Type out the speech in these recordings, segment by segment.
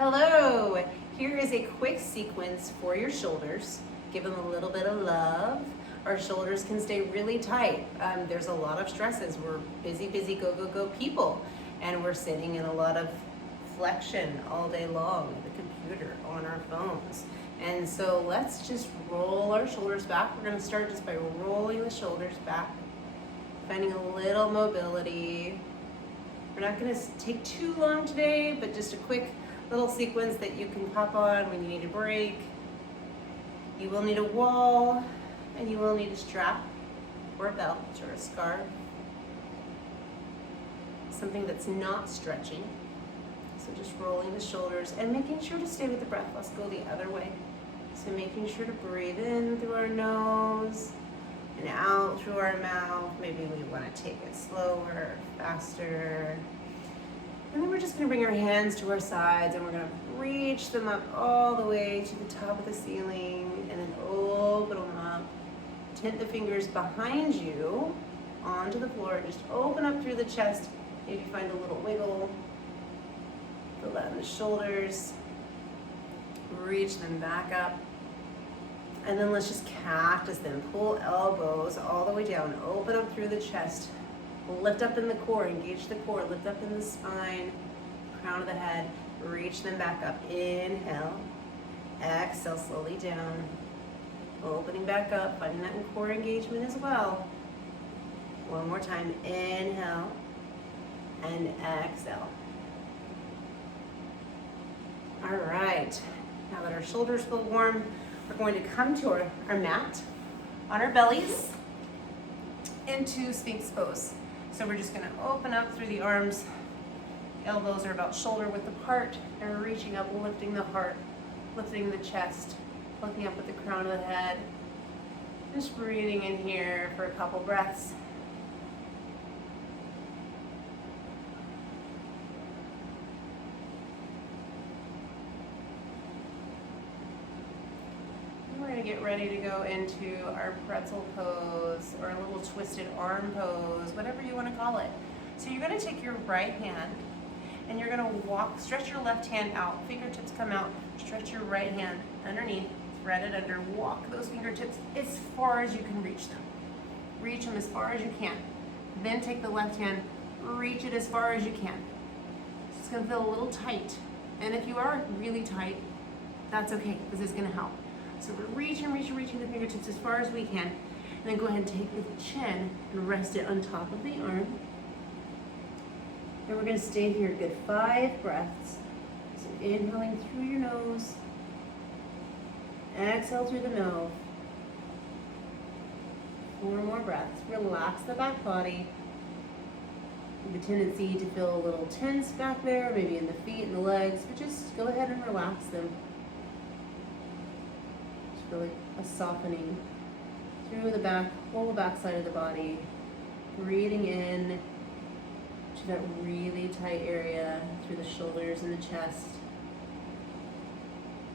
Hello, here is a quick sequence for your shoulders. Give them a little bit of love. Our shoulders can stay really tight. There's a lot of stresses. We're busy, go, go, go people. And we're sitting in a lot of flexion all day long at the computer, on our phones. And so let's just roll our shoulders back. We're gonna start just by rolling the shoulders back, finding a little mobility. We're not gonna take too long today, but just a quick little sequence that you can pop on when you need a break. You will need a wall, and you will need a strap or a belt or a scarf. Something that's not stretching. So just rolling the shoulders and making sure to stay with the breath. Let's go the other way. So making sure to breathe in through our nose and out through our mouth. Maybe we want to take it slower, faster. And then we're just going to bring our hands to our sides and we're going to reach them up all the way to the top of the ceiling and then open them up. Tint the fingers behind you onto the floor. Just open up through the chest. Maybe find a little wiggle. Feel that in the shoulders. Reach them back up. And then let's just cactus them. Pull elbows all the way down. Open up through the chest. Lift up in the core, engage the core, lift up in the spine, crown of the head, reach them back up. Inhale, exhale slowly down, opening back up, finding that in core engagement as well. One more time, inhale and exhale. All right, now that our shoulders feel warm, we're going to come to our mat on our bellies into Sphinx pose. So we're just going to open up through the arms. Elbows are about shoulder width apart, and we're reaching up, lifting the heart, lifting the chest, looking up at the crown of the head. Just breathing in here for a couple breaths. We're going to get ready to go into our pretzel pose or a little twisted arm pose, whatever you want to call it. So you're going to take your right hand and you're going to walk, stretch your left hand out, fingertips come out, stretch your right hand underneath, thread it under, walk those fingertips as far as you can reach them. Reach them as far as you can. Then take the left hand, reach it as far as you can. It's going to feel a little tight. And if you are really tight, that's okay, because it's going to help. So we're reaching the fingertips as far as we can. And then go ahead and take the chin and rest it on top of the arm. And we're gonna stay here a good 5 breaths. So inhaling through your nose. Exhale through the nose. 4 more breaths. Relax the back body. The tendency to feel a little tense back there, maybe in the feet and the legs, but just go ahead and relax them. Really a softening through the back, whole back side of the body. Breathing in to that really tight area through the shoulders and the chest.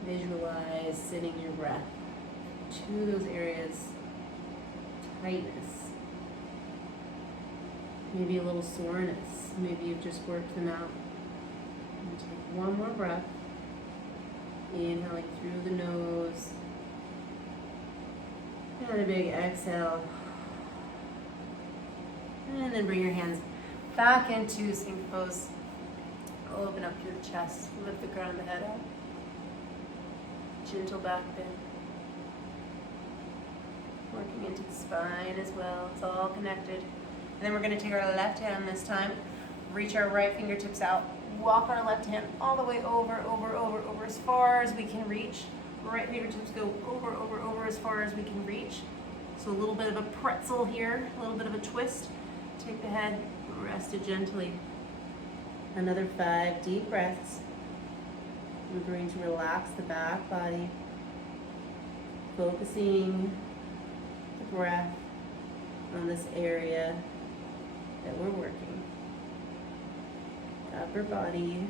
Visualize sending your breath to those areas. Tightness. Maybe a little soreness. Maybe you've just worked them out. And take one more breath. Inhaling through the nose. And a big exhale. And then bring your hands back into Sphinx pose. Open up through the chest. Lift the crown of the head up. Gentle back bend. Working into the spine as well. It's all connected. And then we're going to take our left hand this time. Reach our right fingertips out. Walk our left hand all the way over as far as we can reach. Right fingertips go over as far as we can reach. So a little bit of a pretzel here, a little bit of a twist. Take the head, rest it gently. Another 5 deep breaths. We're going to relax the back body, focusing the breath on this area that we're working. Upper body.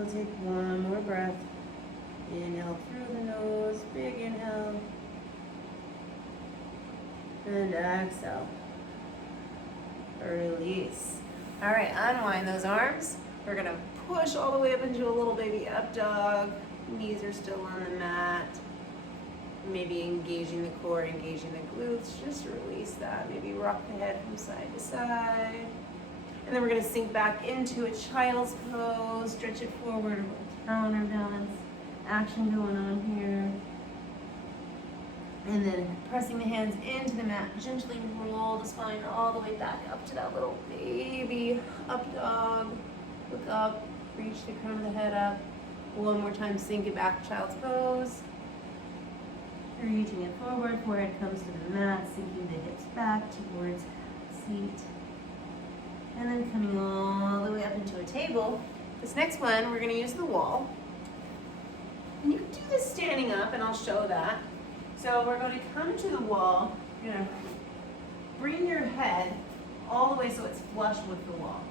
we'll take one more breath. Inhale through the nose, big inhale. And exhale. Release. All right, unwind those arms. We're gonna push all the way up into a little baby up dog. Knees are still on the mat. Maybe engaging the core, engaging the glutes. Just release that. Maybe rock the head from side to side. And then we're gonna sink back into a child's pose. Stretch it forward, counterbalance. Action going on here. And then pressing the hands into the mat, gently roll the spine all the way back up to that little baby up dog. Look up, reach the crown of the head up. One more time, sink it back, child's pose. Reaching it forward, forehead comes to the mat, sinking the hips back towards seat. And then coming all the way up into a table. This next one, we're gonna use the wall. And you can do this standing up, and I'll show that. So we're going to come to the wall. You're going to bring your head all the way so it's flush with the wall.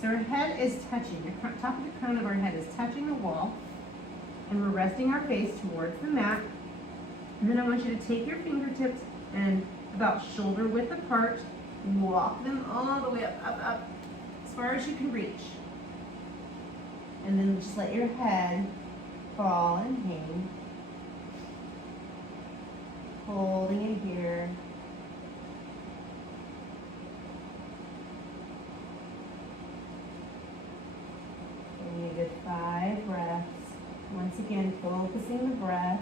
So our head is touching, the top of the crown of our head is touching the wall. And we're resting our face towards the mat. And then I want you to take your fingertips and about shoulder width apart, walk them all the way up, up, up, as far as you can reach. And then just let your head fall and hang. Holding it here. Taking a good 5 breaths. Once again, focusing the breath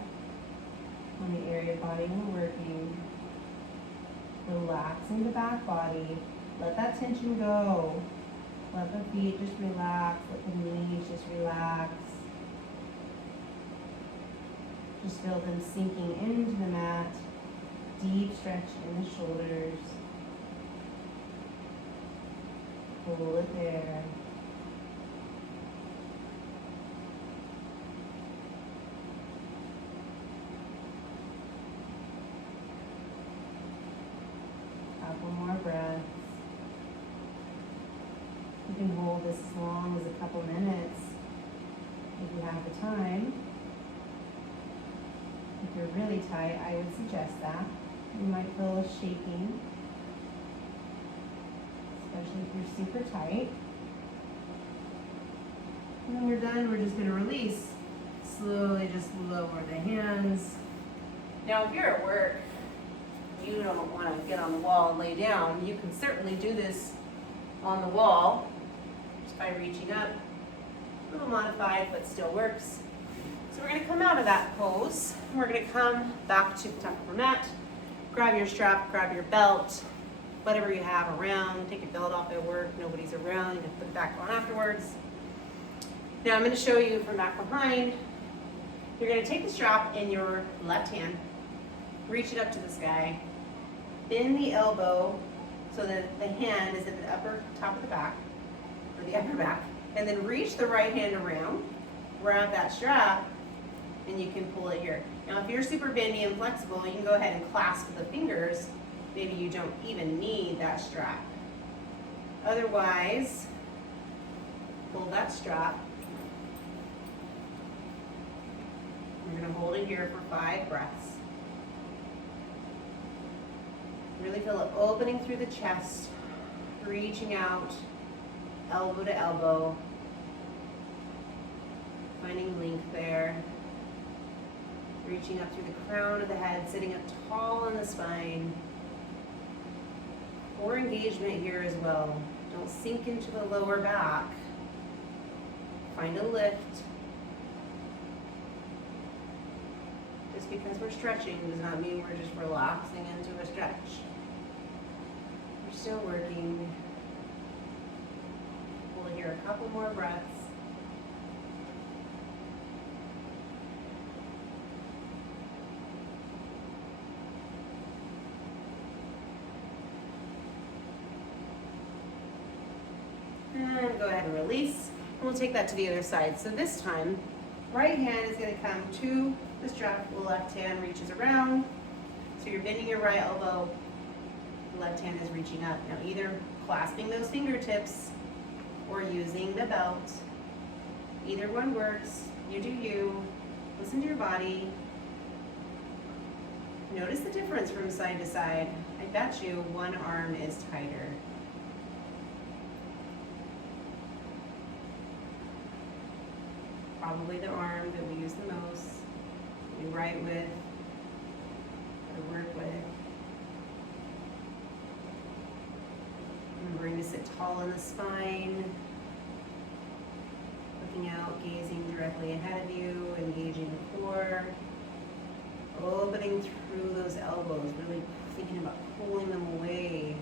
on the area of body we're working. Relaxing the back body. Let that tension go. Let the feet just relax. Let the knees just relax. Just feel them sinking into the mat. Deep stretch in the shoulders. Hold it there. Couple more breaths. You can hold this as long as a couple minutes if you have the time. If you're really tight, I would suggest that. You might feel a shaking, especially if you're super tight. And when you're done, we're just going to release. Slowly just lower the hands. Now, if you're at work, you don't want to get on the wall and lay down, you can certainly do this on the wall just by reaching up. A little modified, but still works. So we're going to come out of that pose. And we're going to come back to the top of our mat. Grab your strap, grab your belt, whatever you have around. Take your belt off at work. Nobody's around. You can put it back on afterwards. Now I'm going to show you from back behind. You're going to take the strap in your left hand, reach it up to the sky, bend the elbow so that the hand is at the upper top of the back, or the upper back, and then reach the right hand around, grab that strap, and you can pull it here. Now if you're super bendy and flexible, you can go ahead and clasp the fingers. Maybe you don't even need that strap. Otherwise, pull that strap. You're going to hold it here for 5 breaths. Really feel it opening through the chest, reaching out, elbow to elbow, finding length there, reaching up through the crown of the head, sitting up tall in the spine. Core engagement here as well. Don't sink into the lower back. Find a lift. Just because we're stretching does not mean we're just relaxing into a stretch. We're still working. We'll hear a couple more breaths. And go ahead and release. And we'll take that to the other side. So this time, right hand is going to come to the strap, the left hand reaches around. So you're bending your right elbow, the left hand is reaching up. Now either clasping those fingertips or using the belt. Either one works. You do you. Listen to your body. Notice the difference from side to side. I bet you one arm is tighter. Probably the arm that we use the most, we write with, or work with. Remembering to sit tall in the spine, looking out, gazing directly ahead of you, engaging the core, opening through those elbows, really thinking about pulling them away.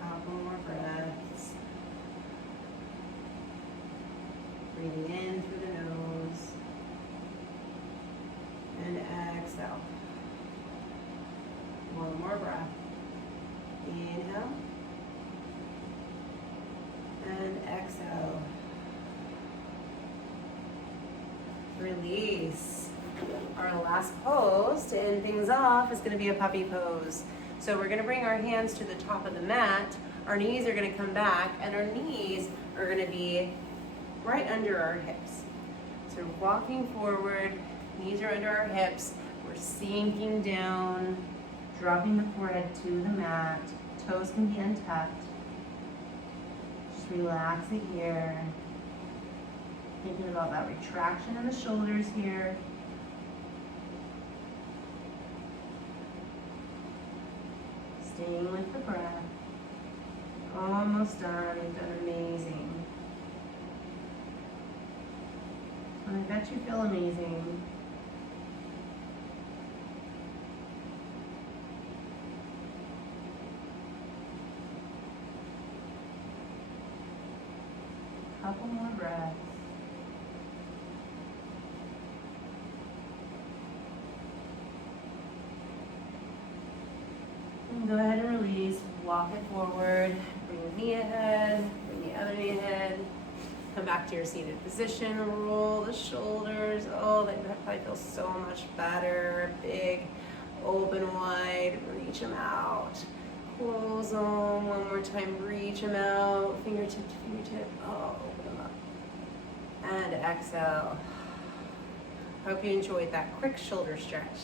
Couple more breaths. Breathing in through the nose. And exhale. One more breath. Inhale. And exhale. Release. Our last pose to end things off is going to be a puppy pose. So we're going to bring our hands to the top of the mat. Our knees are going to come back, and our knees are going to be right under our hips. So we're walking forward, knees are under our hips. We're sinking down, dropping the forehead to the mat. Toes can be untucked. Just relax it here. Thinking about that retraction in the shoulders here. Staying with the breath. Almost done. You've done amazing. And I bet you feel amazing. Couple more breaths. And go ahead and release. Walk it forward. Bring the knee ahead. Bring the other knee ahead. Come back to your seated position. Roll the shoulders. Oh, that probably feels so much better. Big, open wide. Reach them out. Close them. One more time. Reach them out. Fingertip to fingertip. Oh, open them up. And exhale. Hope you enjoyed that quick shoulder stretch.